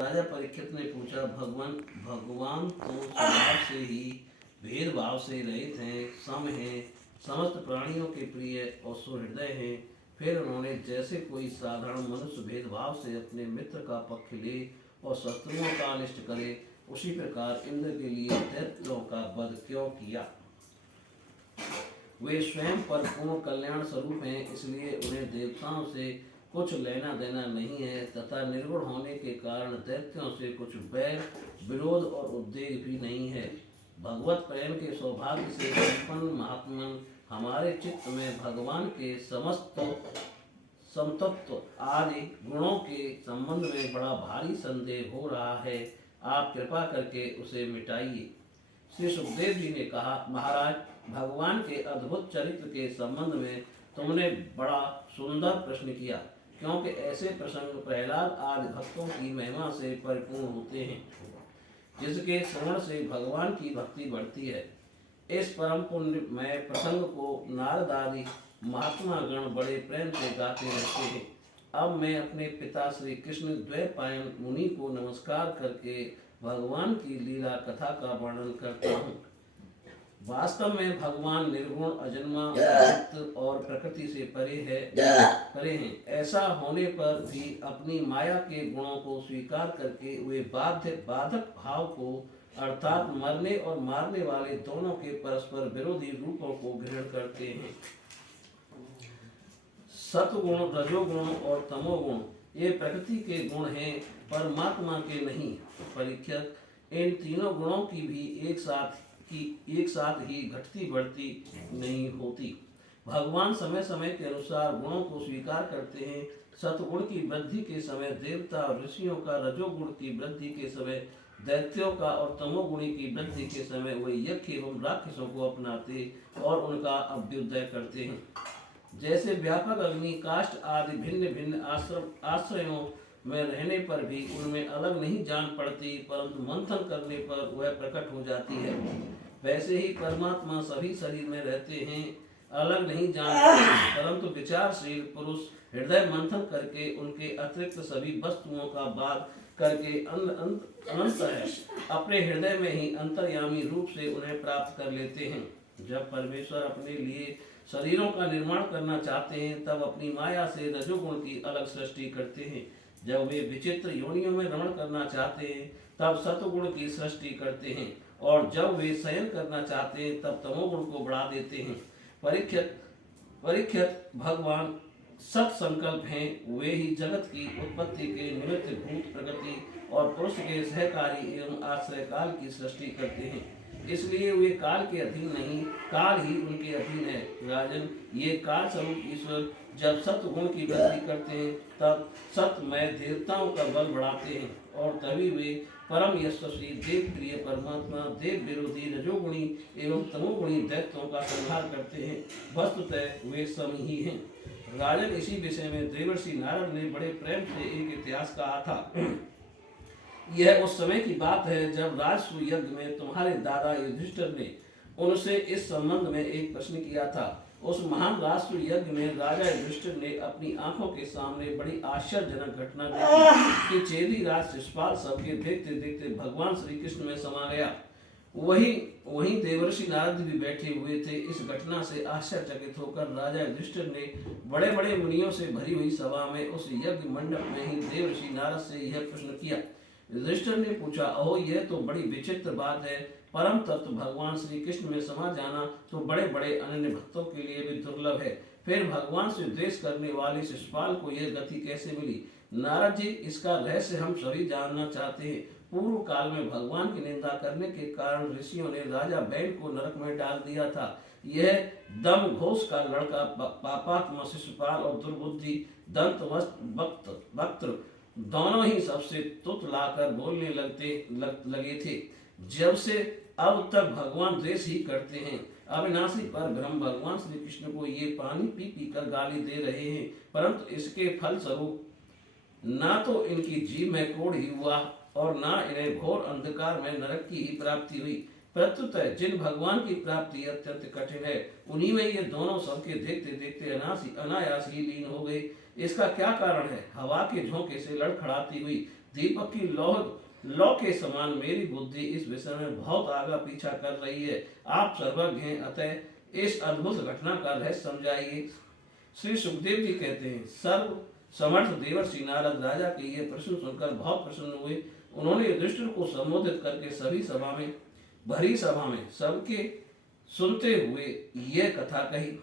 राजा परीक्षित ने पूछा, भगवान तो स्वभाव से ही भेदभाव से रहित हैं, सम हैं, समस्त प्राणियों के प्रिय और सुहृदय हैं। फिर उन्होंने जैसे कोई साधारण मनुष्य भेदभाव से अपने मित्र का पक्ष ले और शत्रुओं का अनिष्ट करे, उसी प्रकार इंद्र के लिए दैत्यों का वध क्यों किया। वे स्वयं पर पूर्ण कल्याण स्वरूप हैं, इसलिए उन्हें देवताओं से कुछ लेना देना नहीं है, तथा निर्गुण होने के कारण दैत्यों से कुछ बैर, विरोध और उद्वेग भी नहीं है। भगवत प्रेम के सौभाग्य से संपन्न महात्मन हमारे चित्त में भगवान के समस्त समतत्व आदि गुणों के संबंध में बड़ा भारी संदेह हो रहा है। आप कृपा करके उसे मिटाइए। श्री सुखदेव जी ने कहा, महाराज, भगवान के अद्भुत चरित्र के संबंध में तुमने बड़ा सुंदर प्रश्न किया, क्योंकि ऐसे प्रसंग प्रहलाद आदि भक्तों की महिमा से परिपूर्ण होते हैं, जिसके श्रवण से भगवान की भक्ति बढ़ती है। इस परम पुण्यमय प्रसंग को नारद आदि महात्मा गण बड़े प्रेम से गाते रहते हैं। अब मैं अपने पिता श्री कृष्ण द्वैपायन मुनि को नमस्कार करके भगवान की लीला कथा का वर्णन करता हूँ। वास्तव में भगवान निर्गुण, अजन्मा, मुक्त और प्रकृति से परे हैं। ऐसा होने पर भी अपनी माया के गुणों को स्वीकार करके वे बाधक भाव को, अर्थात मरने और मारने वाले दोनों के परस्पर विरोधी रूपों को ग्रहण करते हैं। सत्वगुण, रजोगुण और तमोगुण ये प्रकृति के गुण हैं, परमात्मा के नहीं। परीक्षक, इन तीनों गुणों की भी एक साथ ही घटती बढ़ती नहीं होती। भगवान समय समय के अनुसार गुणों को स्वीकार करते हैं। सत्वगुण की वृद्धि के समय देवता और ऋषियों का, रजोगुण की वृद्धि के समय दैत्यों का और तमोगुणी की वृद्धि के समय वे यक्ष एवं राक्षसों को अपनाते और उनका अभ्युदय करते हैं। जैसे व्यापक अग्नि, काष्ठ आदि भिन्न भिन्न आश्रयों में रहने पर भी उनमें अलग नहीं जान पड़ती, परंतु मंथन करने पर वह प्रकट हो जाती है, वैसे ही परमात्मा सभी शरीर में रहते हैं, अलग नहीं जान पड़ते, परंतु विचारशील पुरुष हृदय मंथन करके उनके अतिरिक्त सभी वस्तुओं का बात करके अनंत है अपने हृदय में ही अंतर्यामी रूप से उन्हें प्राप्त कर लेते हैं। जब परमेश्वर अपने लिए शरीरों का निर्माण करना चाहते हैं, तब अपनी माया से रजोगुण की अलग सृष्टि करते हैं। जब वे विचित्र योनियों में रमण करना चाहते हैं, तब सत्वगुण की सृष्टि करते हैं, और जब वे शयन करना चाहते हैं, तब तमोगुण को बढ़ा देते हैं। परीक्षित, भगवान सत संकल्प हैं, वे ही जगत की उत्पत्ति के निमित्त भूत, प्रकृति और पुरुष के सहकारी एवं आश्रय काल की सृष्टि करते हैं। इसलिए वे काल के अधीन नहीं, काल ही उनके अधीन है। राजन, ये काल स्वरूप ईश्वर जब सत्व गुण की वृद्धि करते हैं, तब सत्वमय देवताओं का बल बढ़ाते हैं, और तभी वे परम यशस्वी देव प्रिय परमात्मा देव विरोधी रजोगुणी एवं तमोगुणी दैत्यों का संहार करते हैं। वस्तुतः वे सम ही हैं। राजन, इसी विषय में देवर्षि नारद ने बड़े प्रेम से एक इतिहास कहा था। यह उस समय की बात है जब राजसूय यज्ञ में तुम्हारे दादा युधिष्ठिर ने उनसे इस संबंध में एक प्रश्न किया था। उस महान राजसूय यज्ञ में राजा युधिष्ठिर ने अपनी आंखों के सामने बड़ी आश्चर्यजनक घटना देखी कि चेदी राज शिशुपाल सबके देखते देखते भगवान श्री कृष्ण में समा गया। वहीं देवर्षि नारद भी बैठे हुए थे। इस घटना से आश्चर्यचकित होकर राजा युधिष्ठिर ने बड़े बड़े मुनियों से भरी हुई सभा में उस यज्ञ मंडप में ही देवर्षि नारद से यह प्रश्न किया। युधिष्ठिर ने पूछा, अहो, यह तो बड़ी विचित्र बात है। परम तत्व भगवान श्री कृष्ण में समा जाना तो बड़े बड़े अनन्य भक्तों के लिए भी दुर्लभ है। फिर भगवान से द्वेष करने वाले शिशुपाल को यह गति कैसे मिली? नारद जी, इसका रहस्य हम सभी जानना चाहते हैं। पूर्व काल में भगवान की निंदा करने के कारण ऋषियों ने राजा बैल को नरक में डाल दिया था। यह दम घोष का लड़का पापात्मा शिशुपाल और दुर्बुद्धि दंत वक्त दोनों ही सबसे तुत लाकर बोलने लगे थे। जब से अब तक भगवान द्वेष ही करते हैं। अविनाशी पर ब्रह्म भगवान श्री कृष्ण को ये पानी पी पी कर गाली दे रहे हैं, परंतु इसके फल स्वरूप ना तो इनकी जीभ में कोढ़ ही हुआ और ना इन्हें घोर अंधकार में नरक की ही प्राप्ति हुई। प्रत्युत जिन भगवान की प्राप्ति अत्यंत कठिन है, उन्हीं में ये दोनों सबके देखते देखते अनायास ही लीन हो गए। इसका क्या कारण है? हवा के झोंके से लड़खड़ाती हुई दीपक की लौ के समान मेरी बुद्धि इस विषय में बहुत आगा पीछा कर रही है। आप सर्वज्ञ हैं, अतः इस अद्भुत घटना का रहस्य समझाइए। श्री सुखदेव जी कहते हैं, सर्व समर्थ देवर्षि नारद राजा के ये प्रश्न सुनकर बहुत प्रसन्न हुए। उन्होंने युधिष्ठिर को संबोधित करके भरी सभा में सबके सुनते हुए यह कथा कही।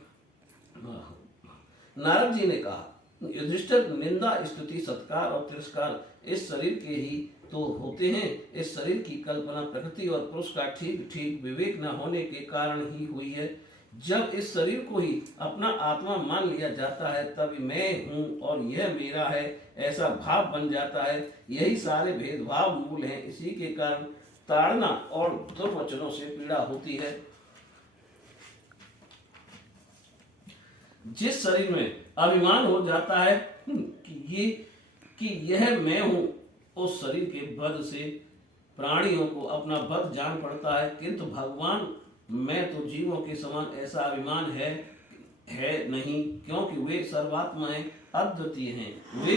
नारद जी ने कहा, युधिष्ठिर, निंदा, स्तुति, सत्कार और तिरस्कार इस शरीर के ही तो होते हैं। इस शरीर की कल्पना प्रकृति और पुरुष का ठीक ठीक विवेक न होने के कारण ही हुई है। जब इस शरीर को ही अपना आत्मा मान लिया जाता है तब मैं हूँ और यह मेरा है ऐसा भाव बन जाता है। यही सारे भेदभाव मूल हैं। इसी के कारण ताड़ना और दुर्वचनों से पीड़ा होती है। जिस शरीर में अभिमान हो जाता है कि यह मैं हूं, उस शरीर के वध से प्राणियों को अपना वध जान पड़ता है। किंतु भगवान में तो जीवों के समान ऐसा अभिमान है नहीं, क्योंकि वे सर्वात्मा हैं, अद्वितीय हैं। वे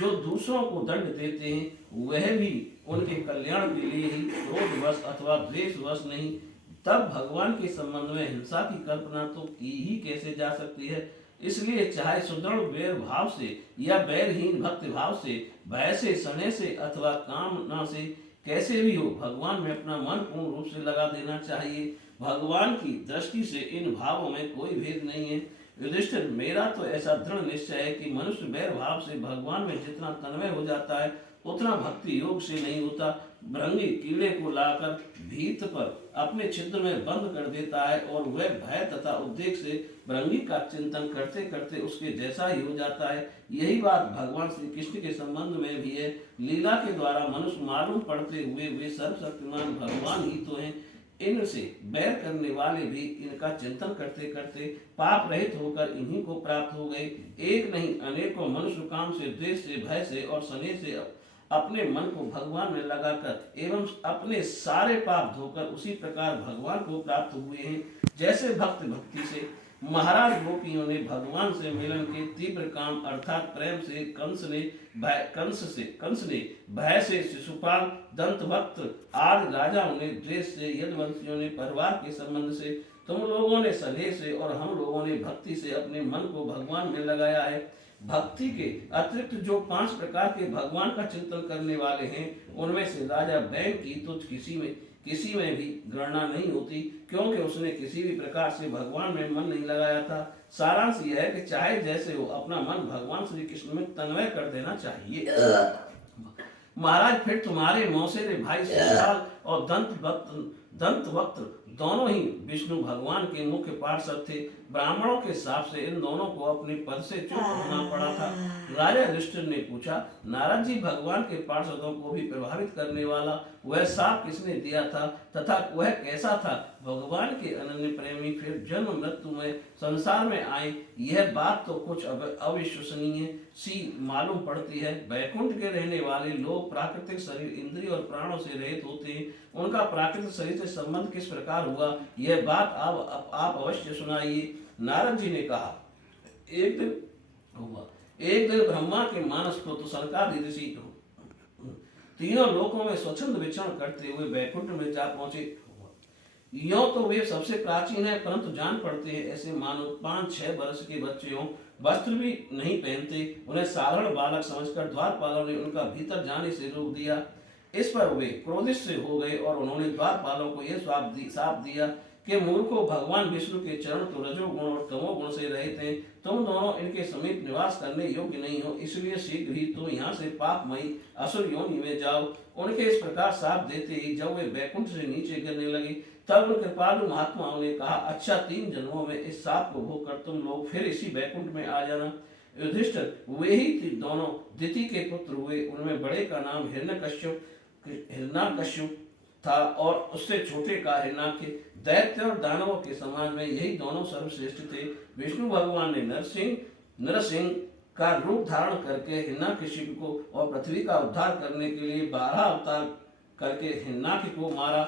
जो दूसरों को दंड देते हैं वह भी उनके कल्याण के लिए ही, क्रोधवश अथवा द्वेषवश नहीं। तब भगवान के संबंध में हिंसा की कल्पना तो की ही कैसे जा सकती है। इसलिए चाहे सुदृढ़ वैर भाव से या बैरहीन भक्ति भाव से, भय से, स्नेह से अथवा कामना से, कैसे भी हो, भगवान में अपना मन पूर्ण रूप से लगा देना चाहिए। भगवान की दृष्टि से इन भावों में कोई भेद नहीं है। युधिष्ठिर, मेरा तो ऐसा दृढ़ निश्चय है कि मनुष्य वैर भाव से भगवान में जितना तन्मय हो जाता है उतना भक्ति योग से नहीं होता। भृंगी कीड़े को लाकर भीत पर अपने छिद्र में बंद कर देता है और वह भय तथा उद्वेग से भृंगी का चिंतन करते करते उसके जैसा ही हो जाता है। यही बात भगवान श्री कृष्ण के संबंध में भी है। लीला के द्वारा मनुष्य मालूम पड़ते हुए वे सर्वशक्तिमान भगवान ही तो हैं। इनसे बैर करने वाले भी इनका चिंतन करते करते पाप रहित होकर इन्हीं को प्राप्त हो गए। एक नहीं अनेकों मनुष्य काम से, द्वेष से, भय से और स्नेह से अपने मन को भगवान में लगाकर एवं अपने सारे पाप धोकर उसी प्रकार भगवान को प्राप्त हुए हैं। जैसे भक्ति से महाराज गोपियों ने भगवान से मिलन के तीव्र काम अर्थात प्रेम से कंस ने भय से शिशुपाल, दंतभक्त आदि राजाओं ने द्वेष से, यदुवंशियों ने परिवार के संबंध से, तुम लोगों ने स्नेह से और हम लोगों ने भक्ति से अपने मन को भगवान में लगाया है। भक्ति के अतिरिक्त जो 5 प्रकार के भगवान का चिंतन करने वाले हैं उनमें से राजा बैन की तो किसी में भी गणना नहीं होती, क्योंकि उसने किसी भी प्रकार से भगवान में मन नहीं लगाया था। सारांश यह है कि चाहे जैसे हो अपना मन भगवान श्री कृष्ण में तन्मय कर देना चाहिए। महाराज, फिर तुम्हारे मौसेरे भाई शिशुपाल और दंतवक्त दोनों ही विष्णु भगवान के मुख्य पार्षद थे। ब्राह्मणों के हिसाब से इन दोनों को अपने पद से च्युत होना पड़ा था। राजा युधिष्ठिर ने पूछा, नारद जी, भगवान के पार्षदों को भी प्रभावित करने वाला वह शाप किसने दिया था तथा वह कैसा था? भगवान के अनन्य प्रेमी फिर जन्म मृत्यु में संसार में आए, यह बात तो कुछ अविश्वसनीय सी मालूम पड़ती है। वैकुंठ के रहने वाले लोग प्राकृतिक शरीर, इंद्रिय और प्राणों से रहित होते हैं। उनका प्राकृतिक शरीर से संबंध किस प्रकार हुआ, यह बात आप अवश्य सुनाइए। नारद जी ने कहा, एक दिन ब्रह्मा के मानस पुत्र सनकादि ऋषि तीनों लोकों में स्वच्छंद विचरण करते हुए वैकुंठ में जा पहुंचे। यों तो वे सबसे प्राचीन है, परंतु जान पड़ते हैं ऐसे मानो 5-6 वर्ष के बच्चे हों, वस्त्र भी नहीं पहनते। उन्हें साधारण बालक समझकर द्वारपालों ने उनका भीतर जाने से रोक दिया। इस पर वे क्रोधित से हो गए और उन्होंने द्वारपालों को यह श्राप दिया कि मूर्खों, भगवान विष्णु के चरण तो रजोगुण और तमोगुण से रहित हैं। तुम दोनों इनके समीप निवास करने योग्य नहीं हो, इसलिए शीघ्र ही तुम यहाँ से पापमयी असुर योनि में जाओ। उनके इस प्रकार श्राप देते ही जब वे बैकुंठ से नीचे गिरने लगे तब उन कृपालु महात्माओं ने कहा, अच्छा, 3 जन्मों में इस श्राप को भोग कर तुम लोग फिर इसी बैकुंठ में आ जाना। युधिष्ठिर वे ही दोनों दिति के पुत्र हुए। उनमें बड़े का नाम हिरण्यकश्यप था और उससे छोटे का हिरण्याक्ष। दैत्य और दानवों के समाज में यही दोनों सर्वश्रेष्ठ थे। विष्णु भगवान ने नरसिंह का रूप धारण करके हिरण्याकश्यप को और पृथ्वी का उद्धार करने के लिए 12 अवतार करके हिरण्याक्ष को मारा।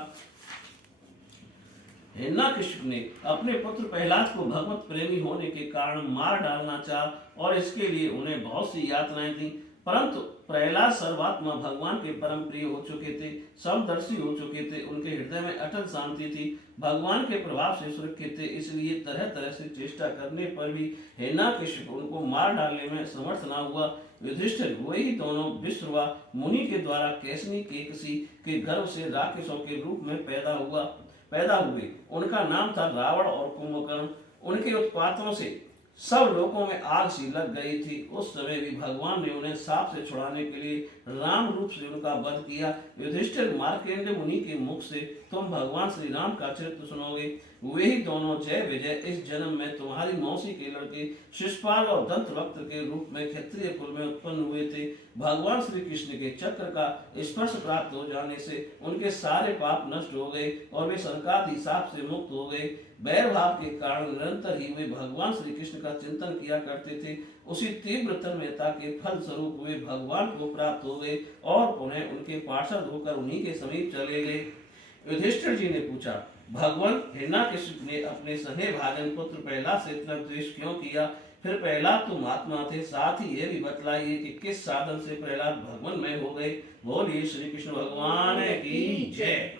हिरण्यकशिपु ने अपने पुत्र प्रहलाद को भगवत प्रेमी होने के कारण मार डालना चाहा और इसके लिए उन्हें बहुत सी यातनाएं दी, परंतु प्रहलाद सर्वात्मा भगवान के परम प्रिय हो चुके थे, समदर्शी हो चुके थे, उनके हृदय में अटल शांति थी, भगवान के प्रभाव से सुरक्षित थे। इसलिए तरह तरह से चेष्टा करने पर भी हिरण्यकशिपु उनको मार डालने में समर्थ न हुआ। युधिष्ठिर वही दोनों विश्रवा मुनि के द्वारा कैसनी के किसी के गर्भ से राक्षसों के रूप में पैदा हुए। उनका नाम था रावण और कुंभकर्ण। उनके उत्पातों से सब लोगों में आग सी लग गई थी। उस समय भी भगवान ने उन्हें सांप से छुड़ाने के लिए राम रूप से उनका वध किया। युधिष्ठिर मार्केंड मुनि के मुख से तुम भगवान श्री राम का चरित्र सुनोगे। वे ही दोनों जय विजय इस जन्म में तुम्हारी मौसी के लड़के शिशुपाल और दंतवक्त्र के रूप में क्षत्रिय कुल में उत्पन्न हुए थे। भगवान श्री कृष्ण के चक्र का स्पर्श प्राप्त हो जाने से उनके सारे पाप नष्ट हो गए और वे संकादि शाप से मुक्त हो गए। बैर भाव के कारण निरंतर ही वे भगवान श्री कृष्ण का चिंतन किया करते थे। उसी तीव्र तन्मयता के फल स्वरूप वे भगवान को प्राप्त हो गए और पुनः उनके पार्षद होकर उन्हीं के समीप चले गए। युधिष्ठिर जी ने पूछा, भगवान हिरण्यकशिपु ने अपने सगे भाजन पुत्र प्रहलाद से इतना द्वेष क्यों किया? फिर प्रहलाद तो महात्मा थे, साथ ही यह भी बतलाइए कि किस साधन से प्रहलाद भगवान में हो गए। बोलिए श्री कृष्ण भगवान की जय।